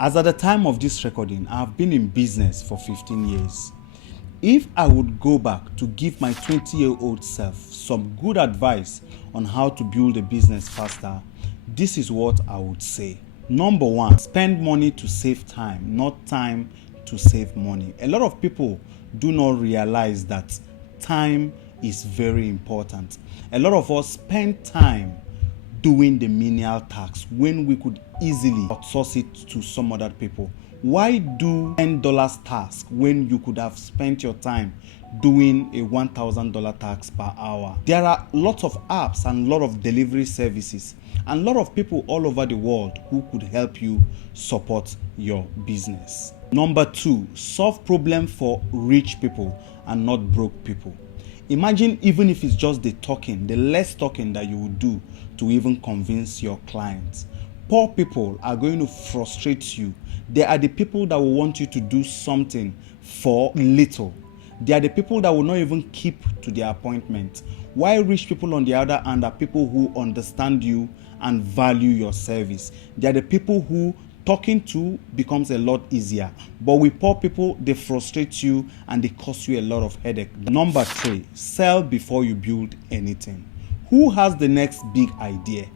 As at the time of this recording, I have been in business for 15 years. If I would go back to give my 20-year-old self some good advice on how to build a business faster, this is what I would say. Number one, spend money to save time, not time to save money. A lot of people do not realize that time is very important. A lot of us spend time doing the menial tasks when we could easily outsource it to some other people. Why do $10 task when you could have spent your time doing a $1,000 task per hour? There are lots of apps and a lot of delivery services and a lot of people all over the world who could help you support your business. Number two, solve problem for rich people and not broke people. Imagine even if it's just the less talking that you would do to even convince your clients. Poor people are going to frustrate you. They are the people that will want you to do something for little. They are the people that will not even keep to their appointment. While rich people, on the other hand, are people who understand you and value your service. They are the people who talking to becomes a lot easier. But with poor people, they frustrate you and they cause you a lot of headache. Number three, sell before you build anything. Who has the next big idea?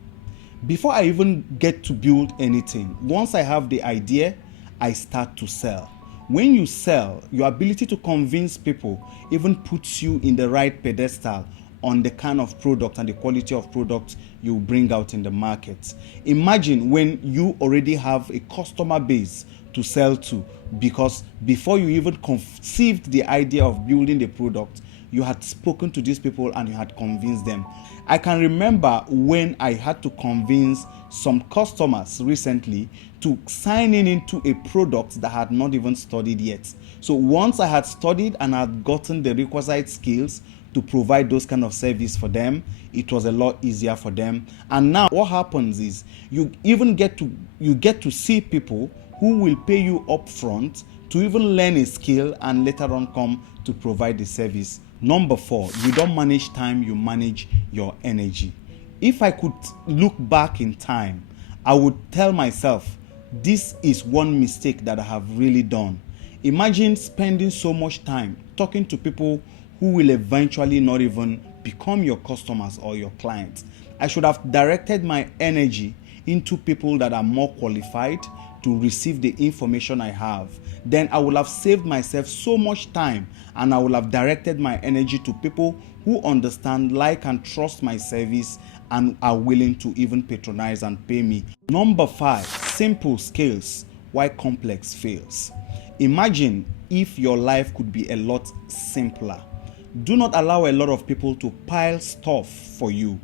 Before I even get to build anything, once I have the idea, I start to sell. When you sell, your ability to convince people even puts you in the right pedestal on the kind of product and the quality of product you bring out in the market. Imagine when you already have a customer base to sell to, because before you even conceived the idea of building the product, you had spoken to these people and you had convinced them. I can remember when I had to convince some customers recently to sign into a product that I had not even studied yet. So once I had studied and had gotten the requisite skills to provide those kind of service for them, it was a lot easier for them. And now what happens is you get to see people who will pay you upfront to even learn a skill and later on come to provide the service. Number four, you don't manage time, you manage your energy. If I could look back in time, I would tell myself, this is one mistake that I have really done. Imagine spending so much time talking to people who will eventually not even become your customers or your clients. I should have directed my energy into people that are more qualified to receive the information I have. Then I will have saved myself so much time and I will have directed my energy to people who understand, like, and trust my service and are willing to even patronize and pay me. Number five, simple scales, why complex fails. Imagine if your life could be a lot simpler. Do not allow a lot of people to pile stuff for you.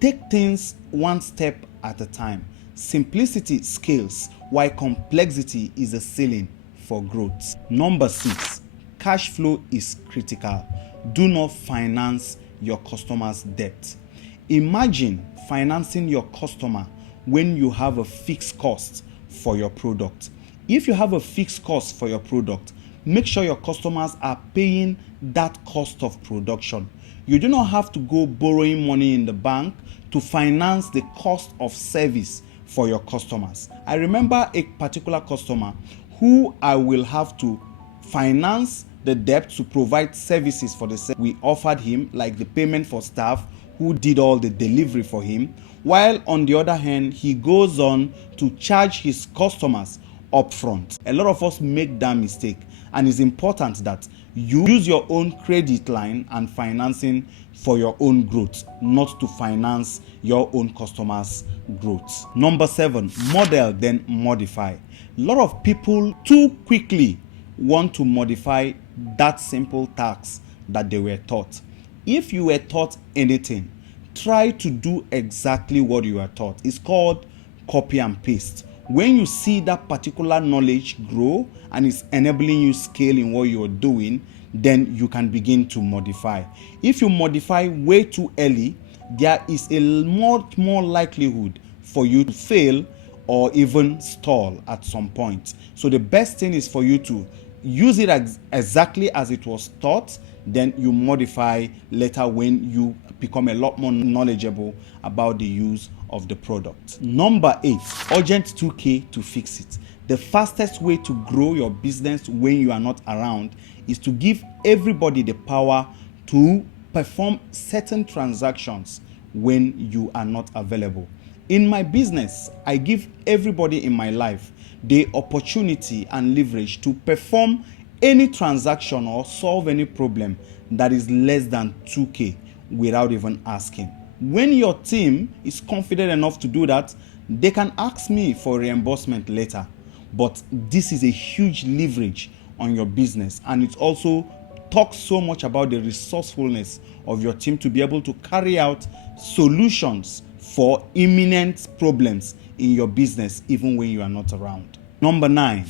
Take things one step at a time. Simplicity scales, while complexity is a ceiling for growth. Number six, cash flow is critical. Do not finance your customer's debt. Imagine financing your customer when you have a fixed cost for your product. If you have a fixed cost for your product, make sure your customers are paying that cost of production. You do not have to go borrowing money in the bank to finance the cost of service for your customers. I remember a particular customer who I will have to finance the debt to provide services for the service we offered him, like the payment for staff who did all the delivery for him, while on the other hand, he goes on to charge his customers upfront. A lot of us make that mistake, and it's important that you use your own credit line and financing for your own growth, not to finance your own customers' growth. Number seven, model then modify. A lot of people too quickly want to modify that simple task that they were taught. If you were taught anything, try to do exactly what you were taught. It's called copy and paste. When you see that particular knowledge grow and it's enabling you scale in what you're doing, then you can begin to modify. If you modify way too early, there is a much more likelihood for you to fail or even stall at some point. So the best thing is for you to use it exactly as it was taught, then you modify later when you become a lot more knowledgeable about the use of the product. Number 8, urgent 2K to fix it. The fastest way to grow your business when you are not around is to give everybody the power to perform certain transactions when you are not available. In my business, I give everybody in my life the opportunity and leverage to perform any transaction or solve any problem that is less than 2K without even asking. When your team is confident enough to do that, they can ask me for reimbursement later. But this is a huge leverage on your business, and it also talks so much about the resourcefulness of your team to be able to carry out solutions for imminent problems in your business even when you are not around. Number 9,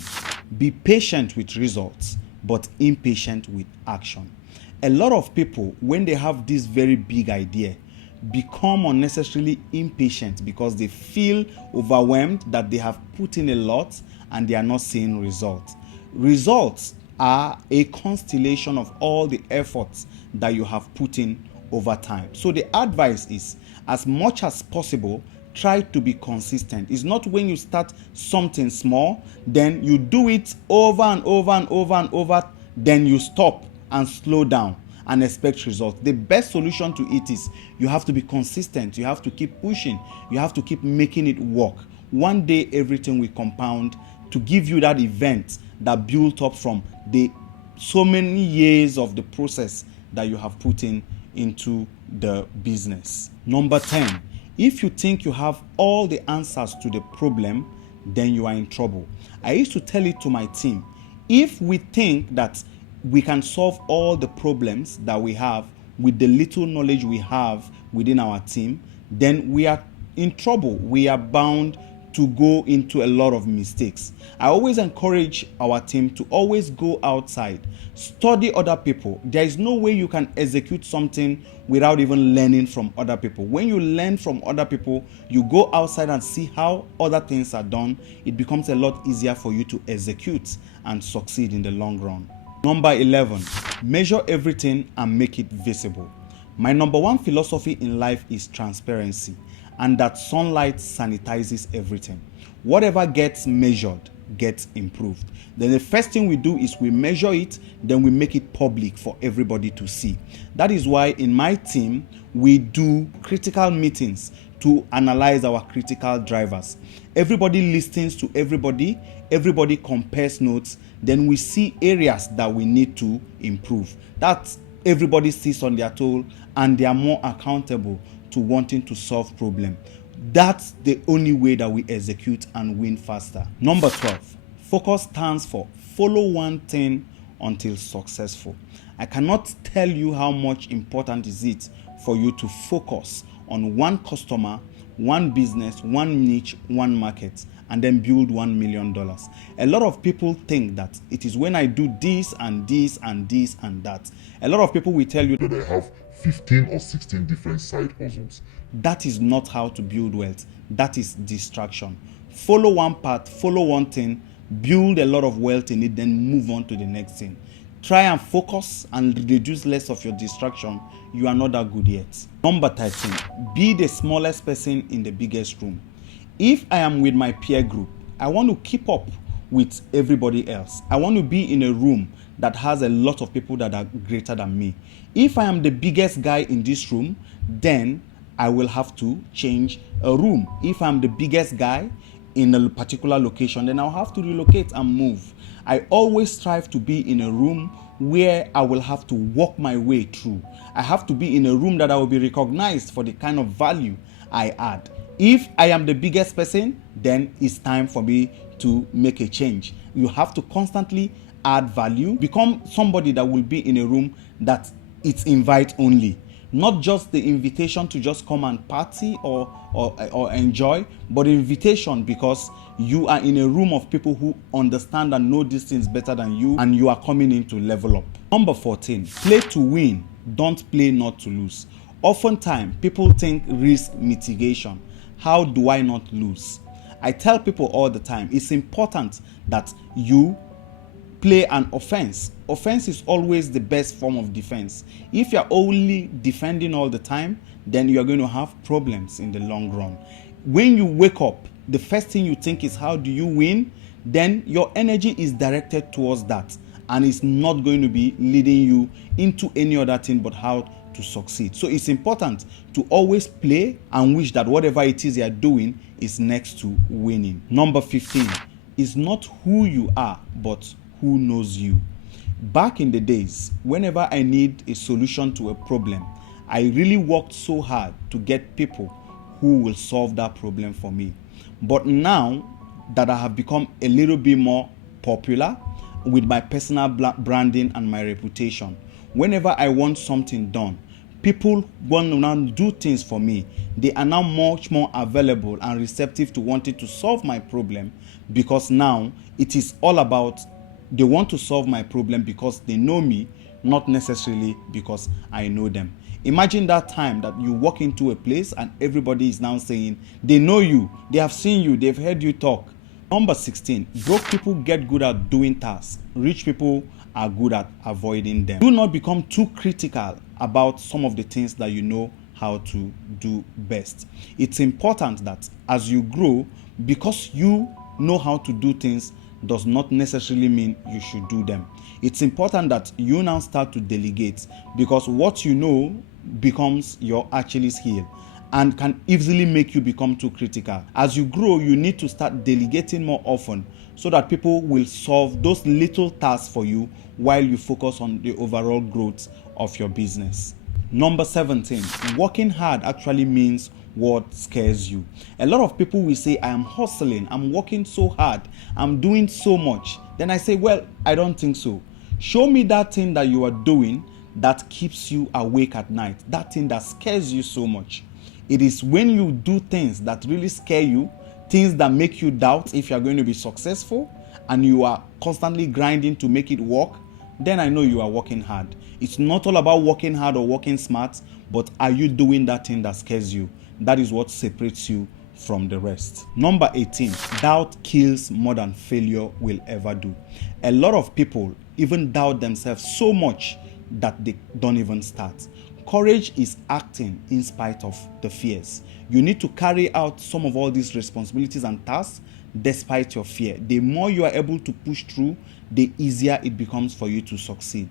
be patient with results but impatient with action. A lot of people, when they have this very big idea, become unnecessarily impatient because they feel overwhelmed that they have put in a lot and they are not seeing results. Results are a constellation of all the efforts that you have put in over time. So the advice is, as much as possible, try to be consistent. It's not when you start something small, then you do it over and over and over and over, then you stop and slow down and expect results. The best solution to it is you have to be consistent. You have to keep pushing. You have to keep making it work. One day, everything will compound to give you that event that built up from the so many years of the process that you have put into the business. Number 10, if you think you have all the answers to the problem, then you are in trouble. I used to tell it to my team. If we think that we can solve all the problems that we have with the little knowledge we have within our team, then we are in trouble. We are bound to go into a lot of mistakes. I always encourage our team to always go outside, study other people. There is no way you can execute something without even learning from other people. When you learn from other people, you go outside and see how other things are done, it becomes a lot easier for you to execute and succeed in the long run. Number 11, measure everything and make it visible. My number 1 philosophy in life is transparency, and that sunlight sanitizes everything. Whatever gets measured gets improved. Then the first thing we do is we measure it, then we make it public for everybody to see. That is why in my team, we do critical meetings to analyze our critical drivers. Everybody listens to everybody, everybody compares notes, then we see areas that we need to improve. That's everybody sits on their toe and they are more accountable to wanting to solve problem. That's the only way that we execute and win faster. Number 12, focus stands for follow one thing until successful. I cannot tell you how much important is it for you to focus on one customer, one business, one niche, one market, and then build $1 million. A lot of people think that it is when I do this and this and this and that. A lot of people will tell you that I have 15 or 16 different side hustles. That is not how to build wealth. That is distraction. Follow one path, follow one thing, build a lot of wealth in it, then move on to the next thing. Try and focus and reduce less of your distraction. You are not that good yet. Number 13, be the smallest person in the biggest room. If I am with my peer group, I want to keep up with everybody else. I want to be in a room that has a lot of people that are greater than me. If I am the biggest guy in this room, then I will have to change a room. If I'm the biggest guy in a particular location, then I'll have to relocate and move. I always strive to be in a room where I will have to walk my way through. I have to be in a room that I will be recognized for the kind of value I add. If I am the biggest person, then it's time for me to make a change. You have to constantly add value. Become somebody that will be in a room that it's invite only. Not just the invitation to just come and party or enjoy, but invitation because you are in a room of people who understand and know these things better than you, and you are coming in to level up. Number 14, play to win, don't play not to lose. Oftentimes, people think risk mitigation. How do I not lose? I tell people all the time, it's important that you play an offense. Offense is always the best form of defense. If you're only defending all the time, then you're going to have problems in the long run. When you wake up, the first thing you think is how do you win? then your energy is directed towards that, and it's not going to be leading you into any other thing but how to succeed. So it's important to always play and wish that whatever it is you're doing is next to winning. Number 15 is not who you are, but who knows you. Back in the days, whenever I need a solution to a problem, I really worked so hard to get people who will solve that problem for me. But now that I have become a little bit more popular with my personal branding and my reputation, whenever I want something done, people want to now do things for me. They are now much more available and receptive to wanting to solve my problem, because now it is all about they want to solve my problem because they know me, not necessarily because I know them. Imagine that time that you walk into a place and everybody is now saying they know you, they have seen you, they've heard you talk. Number 16, broke people get good at doing tasks. Rich people are good at avoiding them. Do not become too critical about some of the things that you know how to do best. It's important that as you grow, because you know how to do things does not necessarily mean you should do them. It's important that you now start to delegate, because what you know becomes your Achilles heel and can easily make you become too critical. As you grow, you need to start delegating more often so that people will solve those little tasks for you while you focus on the overall growth of your business. Number 17, working hard actually means what scares you. A lot of people will say, I am hustling, I'm working so hard, I'm doing so much. Then I say, well, I don't think so. Show me that thing that you are doing that keeps you awake at night, that thing that scares you so much. It is when you do things that really scare you, things that make you doubt if you are going to be successful, and you are constantly grinding to make it work, then I know you are working hard. It's not all about working hard or working smart, but are you doing that thing that scares you? That is what separates you from the rest. Number 18, doubt kills more than failure will ever do. A lot of people even doubt themselves so much that they don't even start. Courage is acting in spite of the fears. You need to carry out some of all these responsibilities and tasks despite your fear. The more you are able to push through, the easier it becomes for you to succeed.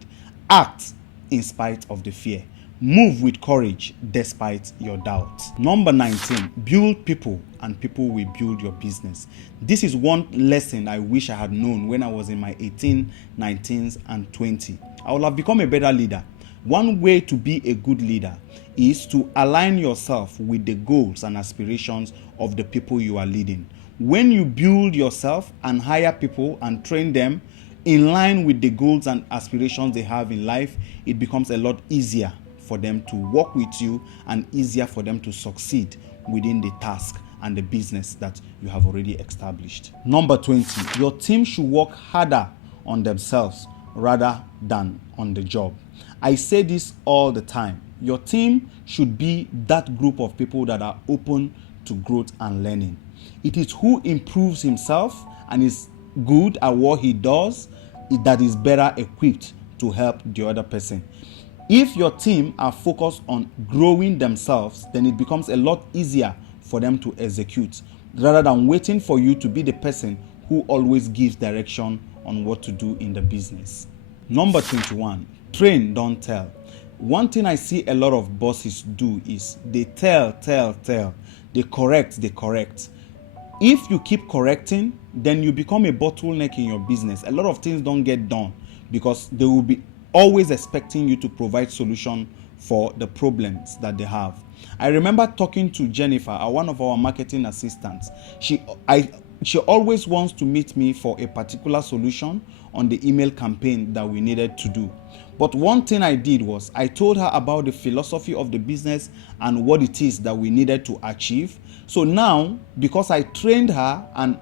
Act in spite of the fear. Move with courage despite your doubt. Number 19, build people and people will build your business. This is one lesson I wish I had known when I was in my 18, 19s and 20. I would have become a better leader. One way to be a good leader is to align yourself with the goals and aspirations of the people you are leading. When you build yourself and hire people and train them in line with the goals and aspirations they have in life, it becomes a lot easier for them to work with you and easier for them to succeed within the task and the business that you have already established. Number 20, your team should work harder on themselves rather than on the job. I say this all the time. Your team should be that group of people that are open to growth and learning. It is who improves himself and is good at what he does that is better equipped to help the other person. If your team are focused on growing themselves, then it becomes a lot easier for them to execute rather than waiting for you to be the person who always gives direction on what to do in the business. Number 21, train, don't tell. One thing I see a lot of bosses do is they tell. They correct. If you keep correcting, then you become a bottleneck in your business. A lot of things don't get done because they will be always expecting you to provide solution for the problems that they have. I remember talking to Jennifer, one of our marketing assistants. She always wants to meet me for a particular solution on the email campaign that we needed to do. But one thing I did was I told her about the philosophy of the business and what it is that we needed to achieve. So now, because I trained her and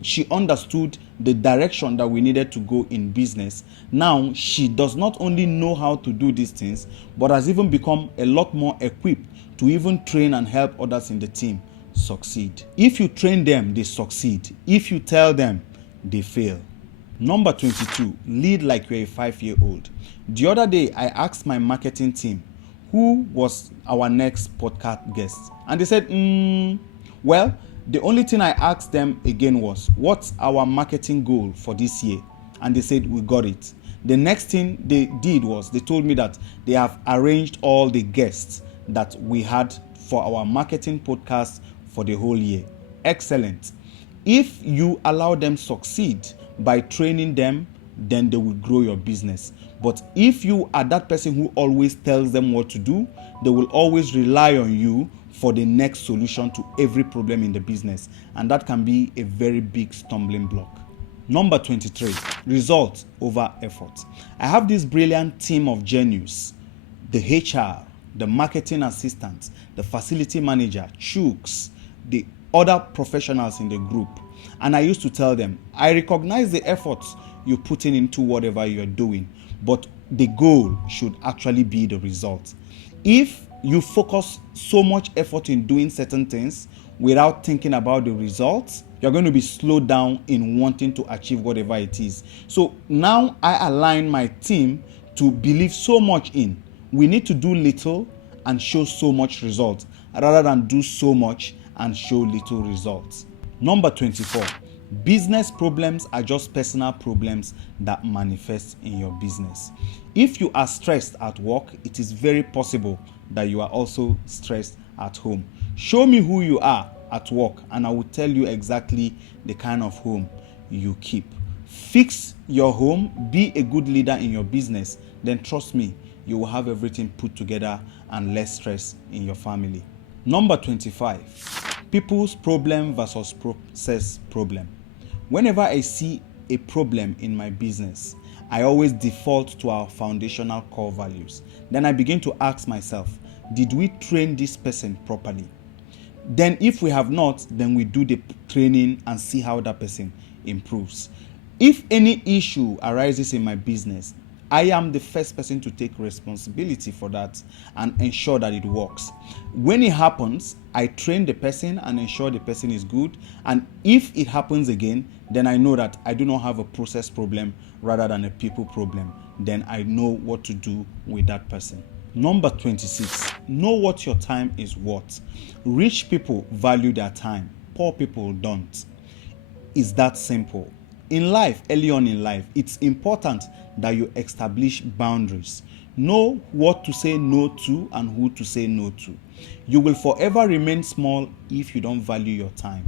she understood the direction that we needed to go in business, now she does not only know how to do these things, but has even become a lot more equipped to even train and help others in the team succeed. If you train them, they succeed. If you tell them, they fail. Number 22, lead like you're a 5-year-old. The other day, I asked my marketing team who was our next podcast guest. And they said, well, The only thing I asked them again was, what's our marketing goal for this year? And they said, we got it. The next thing they did was they told me that they have arranged all the guests that we had for our marketing podcast for the whole year. Excellent. If you allow them succeed by training them, then they will grow your business. But if you are that person who always tells them what to do, they will always rely on you for the next solution to every problem in the business. And that can be a very big stumbling block. Number 23, result over effort. I have this brilliant team of genius, the HR, the marketing assistant, the facility manager, chooks, the other professionals in the group. And I used to tell them, I recognize the efforts you're putting into whatever you're doing, but the goal should actually be the result. If you focus so much effort in doing certain things without thinking about the results, you're going to be slowed down in wanting to achieve whatever it is. So now I align my team to believe so much in, we need to do little and show so much results rather than do so much and show little results. Number 24, business problems are just personal problems that manifest in your business. If you are stressed at work, it is very possible that you are also stressed at home. Show me who you are at work and I will tell you exactly the kind of home you keep. Fix your home, be a good leader in your business, then trust me, you will have everything put together and less stress in your family. Number 25, people's problem versus process problem. Whenever I see a problem in my business, I always default to our foundational core values. Then I begin to ask myself, did we train this person properly? Then if we have not, then we do the training and see how that person improves. If any issue arises in my business, I am the first person to take responsibility for that and ensure that it works. When it happens, I train the person and ensure the person is good. And if it happens again, then I know that I do not have a process problem rather than a people problem. Then I know what to do with that person. Number 26, know what your time is worth. Rich people value their time. Poor people don't. It's that simple. In life, early on in life, it's important that you establish boundaries. Know what to say no to and who to say no to. You will forever remain small if you don't value your time.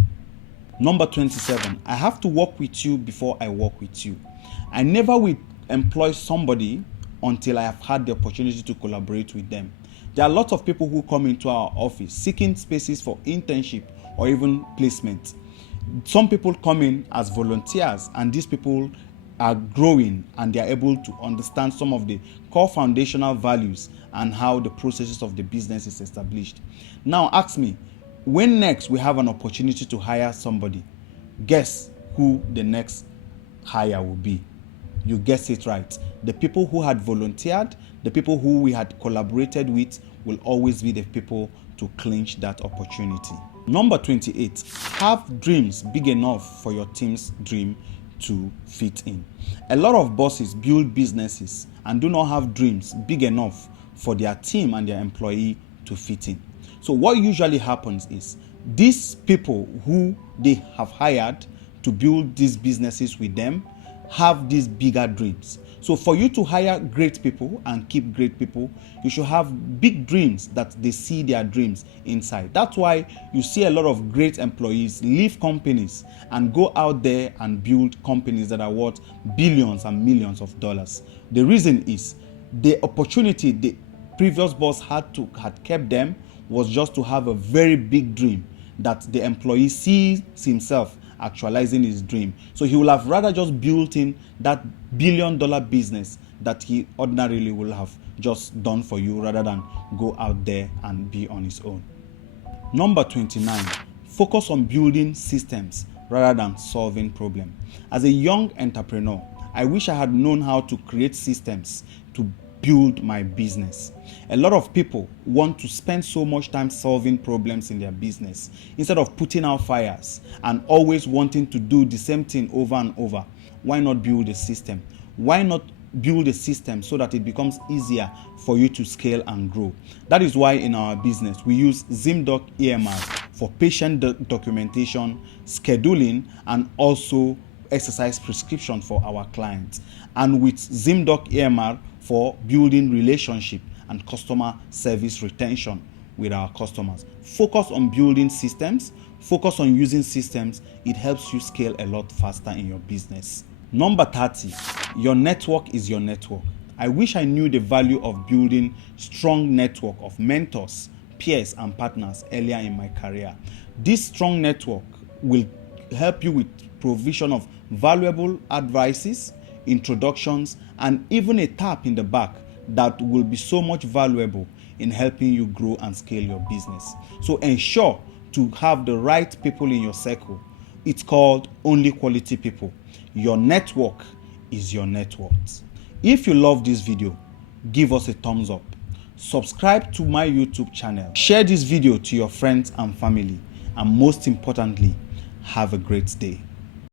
Number 27, I have to work with you before I work with you. I never will employ somebody until I have had the opportunity to collaborate with them. There are a lot of people who come into our office seeking spaces for internship or even placement. Some people come in as volunteers, and these people are growing and they are able to understand some of the core foundational values and how the processes of the business is established. Now ask me, when next we have an opportunity to hire somebody, guess who the next hire will be? You guessed it right. The people who had volunteered, the people who we had collaborated with will always be the people to clinch that opportunity. Number 28, have dreams big enough for your team's dream to fit in. A lot of bosses build businesses and do not have dreams big enough for their team and their employee to fit in. So what usually happens is these people who they have hired to build these businesses with them have these bigger dreams. So for you to hire great people and keep great people, you should have big dreams that they see their dreams inside. That's why you see a lot of great employees leave companies and go out there and build companies that are worth billions and millions of dollars. The reason is the opportunity the previous boss had kept them was just to have a very big dream that the employee sees himself actualizing his dream. So he will have rather just built in that billion-dollar business that he ordinarily will have just done for you rather than go out there and be on his own. Number 29, focus on building systems rather than solving problems. As a young entrepreneur, I wish I had known how to create systems to build my business. A lot of people want to spend so much time solving problems in their business instead of putting out fires and always wanting to do the same thing over and over. Why not build a system? Why not build a system so that it becomes easier for you to scale and grow. That is why in our business we use ZimDoc EMR for patient documentation, scheduling, and also exercise prescription for our clients, and with ZimDoc EMR for building relationship and customer service retention with our customers. Focus on building systems, focus on using systems. It helps you scale a lot faster in your business. Number 30, your network is your network. I wish I knew the value of building strong network of mentors, peers, and partners earlier in my career. This strong network will help you with provision of valuable advices, introductions, and even a tap in the back that will be so much valuable in helping you grow and scale your business. So ensure to have the right people in your circle. It's called only quality people. Your network is your net worth. If you love this video, give us a thumbs up. Subscribe to my YouTube channel. Share this video to your friends and family. And most importantly, have a great day.